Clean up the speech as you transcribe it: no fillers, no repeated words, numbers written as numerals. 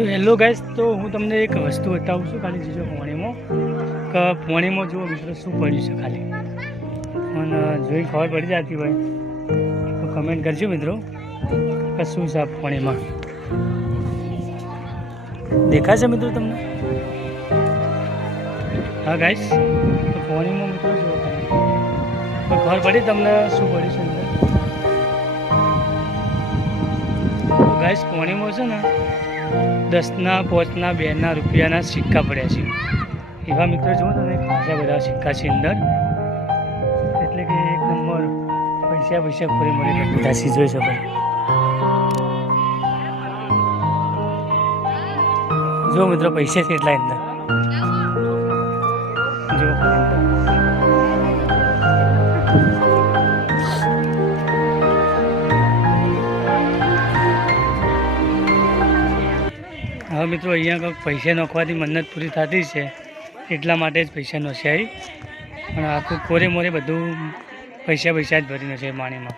तो hello guys, तो हूँ तमने एक वस्तु बताऊँ छूँ खाली जीजो पाणीमां કે પાણીમાં જો મિત્રો શું પડ્યું છે ખાલી અને જોઈ ખબર પડી જતી હોય તો કમેન્ટ કરજો મિત્રો કે શું છે આ પાણીમાં દેખાશે મિત્રો તમને? હા ગાઈસ, તો પાણીમાં મિત્રો જો ખબર પડી તમને શું પડ્યું છે અંદર? તો ગાઈસ પાણીમાં છે ને 10ના 5ના 2ના રૂપિયાના સિક્કા પડ્યા છે। એવા મિત્રો જુઓ તમે ખાસા બધા સિક્કા છે અંદર, એટલે કે એક નંબર પૈસા પૂરી મળી બધા સી જોઈ શકો જો મિત્રો પૈસા છે એટલા અંદર જો હવે મિત્રો અહીંયા કંઈક પૈસા નાખવાથી મન્નત પૂરી થતી છે એટલા માટે જ પૈસા નોખ્યા, પણ આખું કોરે મોરે બધું પૈસા જ ભરીને છે પાણીમાં।